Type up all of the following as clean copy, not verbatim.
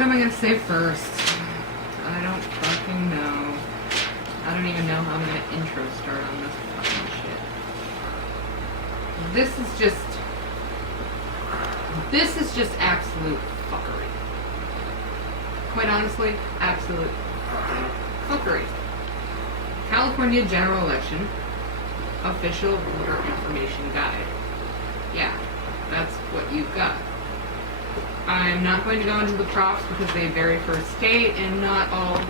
what am I going to say first? I don't fucking know. I don't even know how I'm going to intro start on this fucking shit. This is just absolute fuckery. Quite honestly, absolute fuckery. California General Election Official Voter Information Guide. Yeah, that's what you've got. I'm not going to go into the props because they vary for a state and not all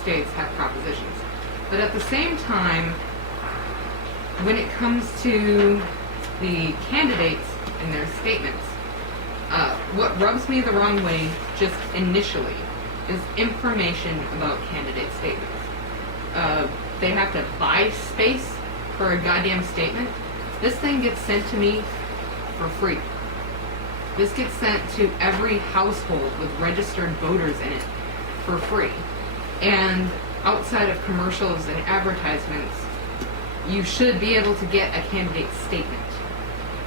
states have propositions. But at the same time, when it comes to the candidates and their statements, what rubs me the wrong way just initially is information about candidate statements. They have to buy space for a goddamn statement. This thing gets sent to me for free. This gets sent to every household with registered voters in it for free. And outside of commercials and advertisements, you should be able to get a candidate statement,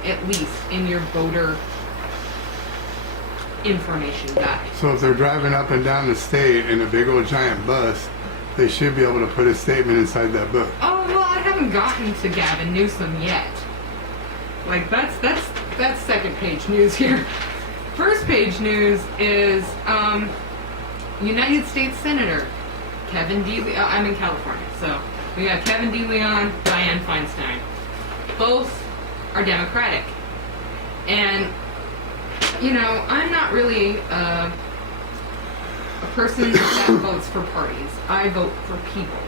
at least in your voter information guide. So if they're driving up and down the state in a big old giant bus, they should be able to put a statement inside that book. Oh, well, I haven't gotten to Gavin Newsom yet. Like, that's second page news here. First page news is United States Senator Kevin D. Leon. I'm in California, so we got Kevin D. Leon, Dianne Feinstein. Both are Democratic. And, you know, I'm not really a person that votes for parties. I vote for people.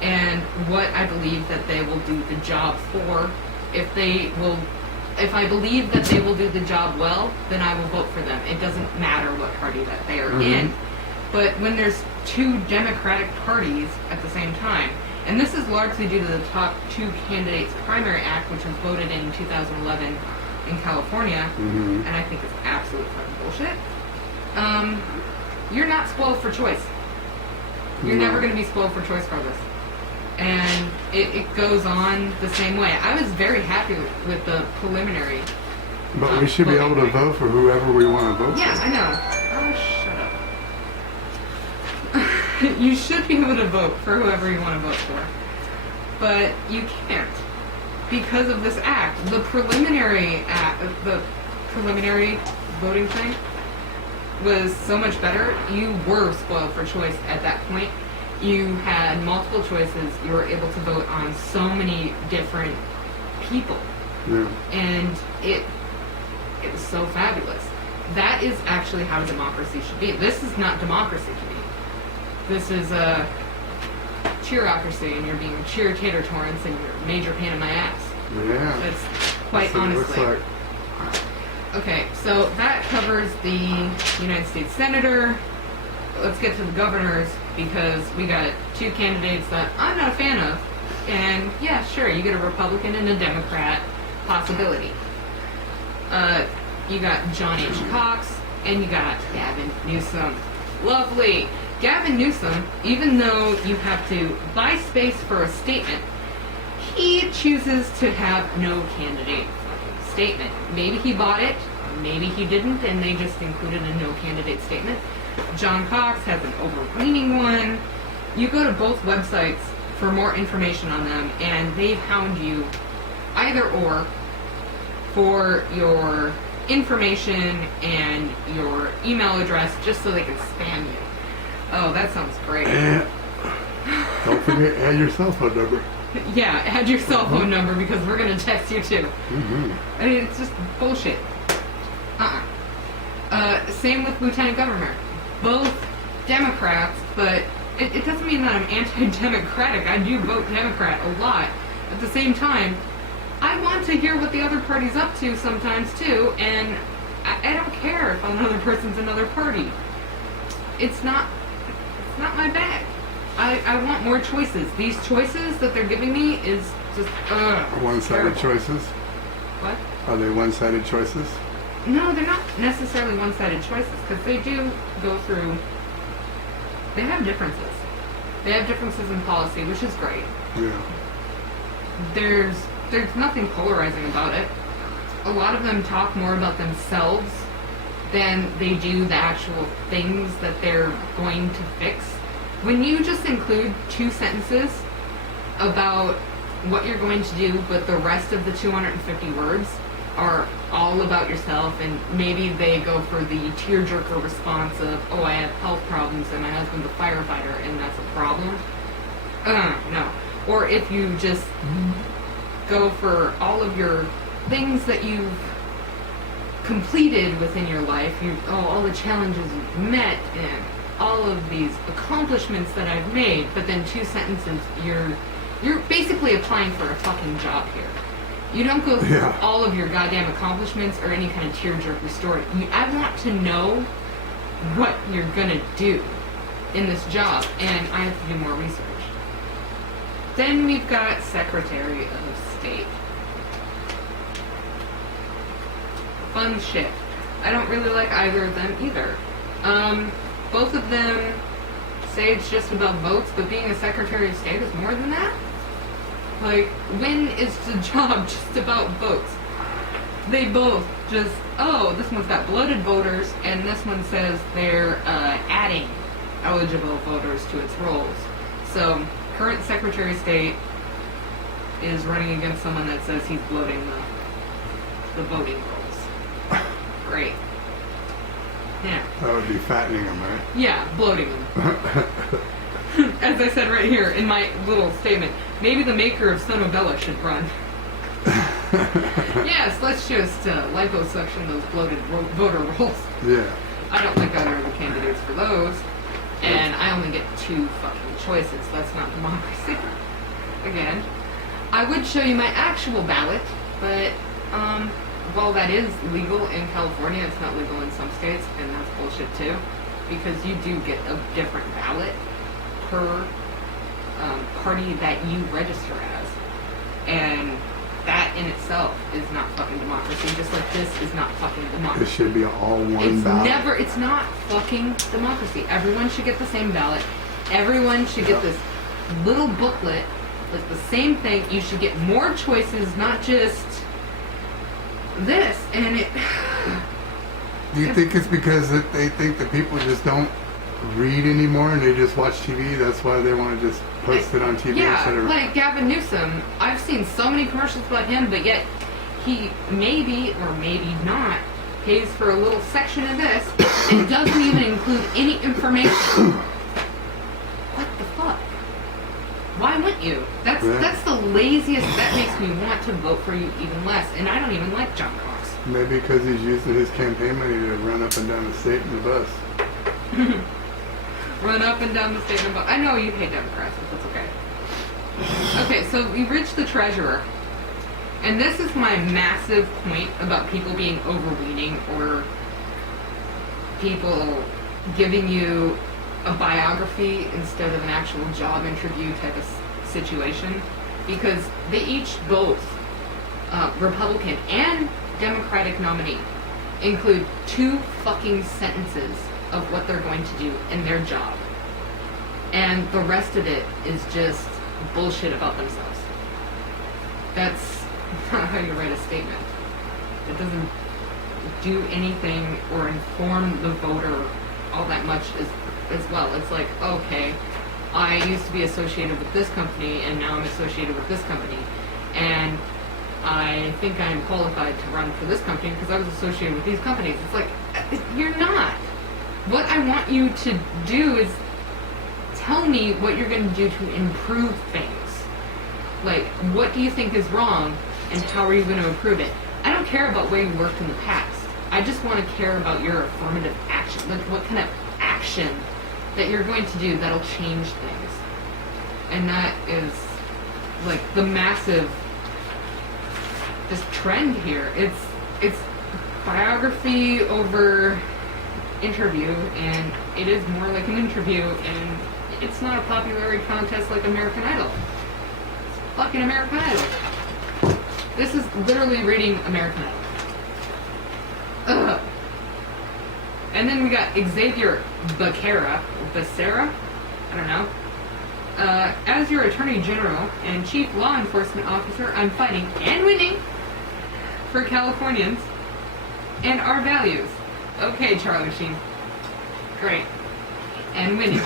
And what I believe that they will do the job for. If I believe that they will do the job well, then I will vote for them. It doesn't matter what party that they are in. But when there's two Democratic parties at the same time, and this is largely due to the top two candidates primary act, which was voted in 2011 in California, and I think it's absolute fucking bullshit. You're not spoiled for choice. You're never going to be spoiled for choice for this. And it goes on the same way. I was very happy with the preliminary. But we should be able to vote for whoever we want to vote for. Yeah, I know. Oh, shut up. You should be able to vote for whoever you want to vote for. But you can't. Because of this act. The preliminary voting thing was so much better. You were spoiled for choice at that point. You had multiple choices. You were able to vote on so many different people. Yeah. And it was so fabulous. That is actually how democracy should be. This is not democracy to me. This is a cheerocracy, and you're being cheer tater torrents, and you're a major pain in my ass. Yeah. That's quite honestly. Looks like. Okay, so that covers the United States Senator. Let's get to the governors, because we got two candidates that I'm not a fan of. And yeah, sure, you get a Republican and a Democrat possibility. You got John H. Cox, and you got Gavin Newsom. Lovely. Gavin Newsom, even though you have to buy space for a statement, he chooses to have no candidate statement. Maybe he bought it, maybe he didn't, and they just included a no candidate statement. John Cox has an overweening one. You go to both websites for more information on them, and they hound you either or for your information and your email address just so they can spam you. Oh, that sounds great. And don't forget, add your cell phone number. Yeah, add your cell phone number, because we're going to text you too. I mean, it's just bullshit. Same with Lieutenant Governor. Both Democrats, but it doesn't mean that I'm anti-democratic. I do vote Democrat a lot. At the same time, I want to hear what the other party's up to sometimes too, and I don't care if another person's another party. It's not my bag. I want more choices. These choices that they're giving me is just One-sided choices? What? Are they one-sided choices? No, they're not necessarily one-sided choices, because they do go through. They have differences. They have differences in policy, which is great. Yeah. There's nothing polarizing about it. A lot of them talk more about themselves than they do the actual things that they're going to fix. When you just include 2 sentences about what you're going to do, but the rest of the 250 words are all about yourself, and maybe they go for the tearjerker response of, oh, I have health problems and my husband's a firefighter and that's a problem. No. Or if you just go for all of your things that you've completed within your life, all the challenges you've met and all of these accomplishments that I've made, but then 2 sentences, you're basically applying for a fucking job here. You don't go through all of your goddamn accomplishments or any kind of tearjerker story. I want to know what you're gonna do in this job, and I have to do more research. Then we've got Secretary of State. Fun shit. I don't really like either of them either. Both of them say it's just about votes, but being a Secretary of State is more than that. Like, when is the job just about votes? They both just, oh, this one's got bloated voters, and this one says they're adding eligible voters to its rolls. So, current Secretary of State is running against someone that says he's bloating the voting rolls. Great. Yeah. That would be fattening them, right? Yeah, bloating them. As I said right here in my little statement, maybe the maker of Sonobella should run. Yes, let's just liposuction those bloated voter rolls. Yeah. I don't like either of the candidates for those. And I only get 2 fucking choices. That's not democracy. Again. I would show you my actual ballot, but while that is legal in California, it's not legal in some states, and that's bullshit too. Because you do get a different ballot per party that you register as. And that in itself is not fucking democracy, just like this is not fucking democracy. It should be all one ballot. It's not fucking democracy. Everyone should get the same ballot. Everyone should get this little booklet with the same thing. You should get more choices, not just this. And it... Do you think it's because that they think that people just don't read anymore and they just watch TV? That's why they want to just post it on TV instead of... like Gavin Newsom. I've seen so many commercials about him, but yet he maybe or maybe not pays for a little section of this and doesn't even include any information. What the fuck? Why wouldn't you? That's the laziest. That makes me want to vote for you even less. And I don't even like John Cox. Maybe because he's using his campaign money to run up and down the state in the bus. Run up and down the state in the bus. I know you hate Democrats, but that's okay. Okay, so we reached the treasurer. And this is my massive point about people being overweening or people giving you a biography instead of an actual job interview type of situation. Because they each both, Republican and Democratic nominee, include 2 fucking sentences of what they're going to do in their job. And the rest of it is just bullshit about themselves. That's not how you write a statement. It doesn't do anything or inform the voter all that much as well. It's like, okay, I used to be associated with this company and now I'm associated with this company. And I think I'm qualified to run for this company because I was associated with these companies. It's like, you're not. What I want you to do is tell me what you're going to do to improve things. Like, what do you think is wrong and how are you going to improve it? I don't care about where you worked in the past. I just want to care about your affirmative action. Like, what kind of action that you're going to do that'll change things. And that is, like, the massive just trend here. It's biography over interview, and it is more like an interview, and it's not a popularity contest like American Idol. It's fucking American Idol. This is literally reading American Idol. Ugh. And then we got Xavier Becerra, I don't know. As your Attorney General and Chief Law Enforcement Officer, I'm fighting and winning for Californians and our values. Okay, Charlie Sheen. Great. And Winnie.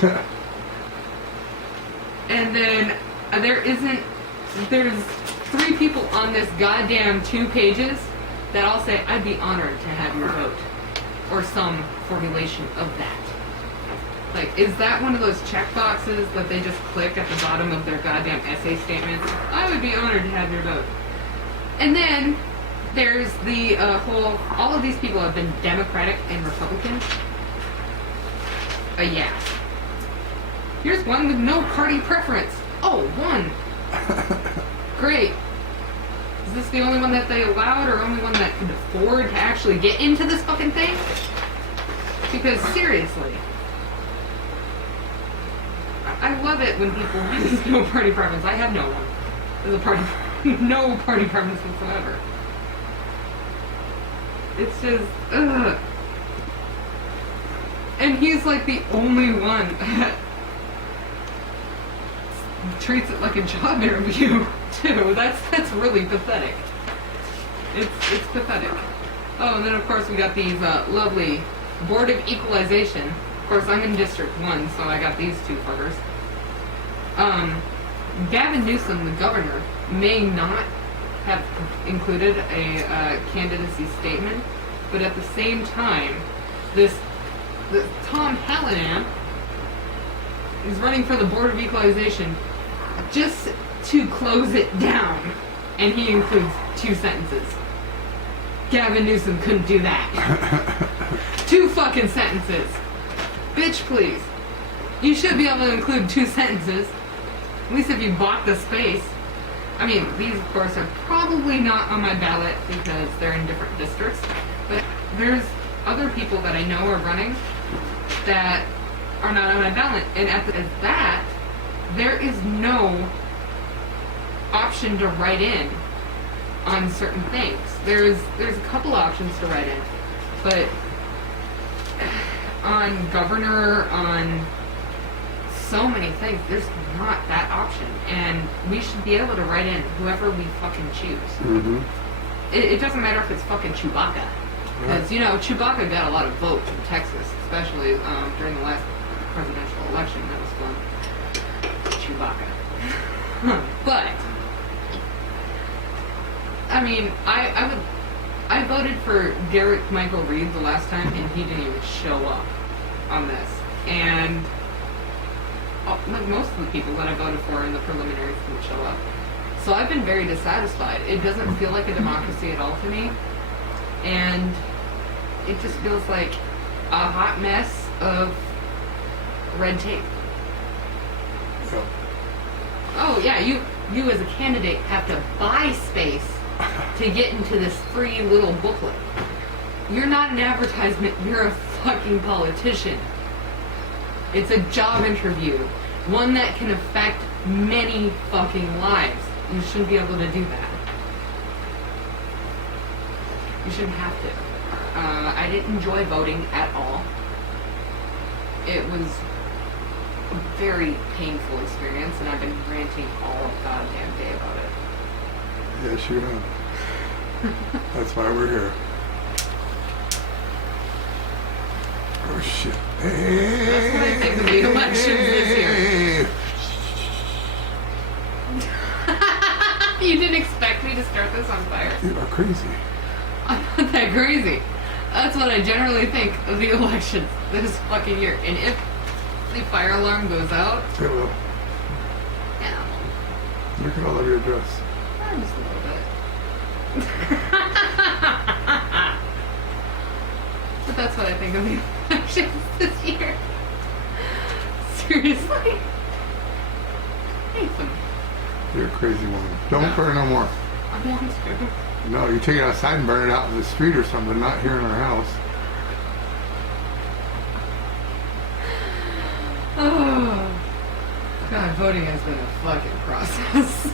And then there's 3 people on this goddamn 2 pages that all say, I'd be honored to have your vote. Or some formulation of that. Like, is that one of those check boxes that they just click at the bottom of their goddamn essay statements? I would be honored to have your vote. And then there's the all of these people have been Democratic and Republican. Yeah. Here's one with no party preference. Oh, one. Great. Is this the only one that they allowed, or only one that could afford to actually get into this fucking thing? Because seriously, I love it when people have no party preference. I have no one. There's a party, no party preference whatsoever. It's just, ugh. And he's like the only one that treats it like a job interview too. That's really pathetic. It's pathetic. Oh, and then of course we got these lovely Board of Equalization. Of course, I'm in District 1, so I got these 2 fuckers. Gavin Newsom, the governor, may not have included a candidacy statement, but at the same time, the Tom Hallinan is running for the Board of Equalization just to close it down, and he includes 2 sentences. Gavin Newsom couldn't do that. 2 fucking sentences. Bitch, please. You should be able to include 2 sentences. At least if you bought the space. I mean, these, of course, are probably not on my ballot because they're in different districts. But there's other people that I know are running that are not on my ballot. And as that, there is no option to write in on certain things. There's a couple options to write in. But on governor, on so many things, there's not that option, and we should be able to write in whoever we fucking choose. Mm-hmm. It doesn't matter if it's fucking Chewbacca, because you know Chewbacca got a lot of votes in Texas, especially during the last presidential election. That was fun. Chewbacca. But I mean, I voted for Garrett Michael Reed the last time, and he didn't even show up on this. And like most of the people that I voted for in the preliminaries didn't show up. So I've been very dissatisfied. It doesn't feel like a democracy at all to me. And it just feels like a hot mess of red tape. Yeah. Oh yeah, you as a candidate have to buy space to get into this free little booklet. You're not an advertisement, you're a fucking politician. It's a job interview, one that can affect many fucking lives. You shouldn't be able to do that. You shouldn't have to. I didn't enjoy voting at all. It was a very painful experience, and I've been ranting all goddamn day about it. Yes, you have. That's why we're here. Oh shit. That's what I think of the elections this year. You didn't expect me to start this on fire. You are crazy. I'm not that crazy. That's what I generally think of the elections this fucking year. And if the fire alarm goes out, It will. yeah, Look at all of your dress. just a little bit. But that's what I think of the elections this year. Seriously. Nathan. You're a crazy woman. Don't burn no more. I want to. No, you take it outside and burn it out in the street or something, not here in our house. Oh. God, voting has been a fucking process.